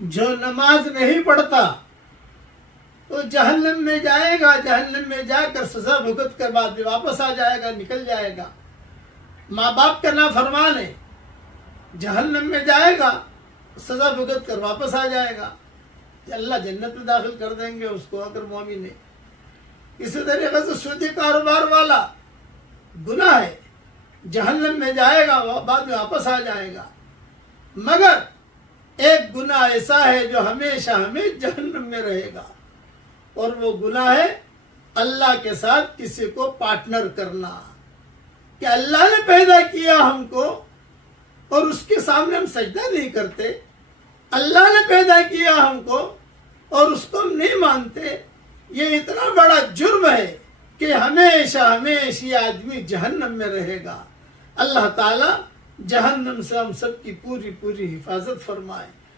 جو نماز نہیں پڑھتا تو جہنم میں جائے گا، جہنم میں جا کر سزا بھگت کر بعد میں واپس آ جائے گا، نکل جائے گا۔ ماں باپ کا نافرمان ہے، جہنم میں جائے گا، سزا بھگت کر واپس آ جائے گا، اللہ جنت میں داخل کر دیں گے اس کو اگر مومن ہے۔ اسی طریقے سے سودی کاروبار والا گناہ ہے، جہنم میں جائے گا، بعد میں واپس آ جائے گا۔ مگر ایک گناہ ایسا ہے جو ہمیشہ ہمیں جہنم میں رہے گا، اور وہ گناہ ہے اللہ کے ساتھ کسی کو پارٹنر کرنا، کہ اللہ نے پیدا کیا ہم کو اور اس کے سامنے ہم سجدہ نہیں کرتے، اللہ نے پیدا کیا ہم کو اور اس کو ہم نہیں مانتے۔ یہ اتنا بڑا جرم ہے کہ ہمیشہ ہمیشہ یہ آدمی جہنم میں رہے گا۔ اللہ تعالی جہنم سے ہم سب کی پوری حفاظت فرمائے۔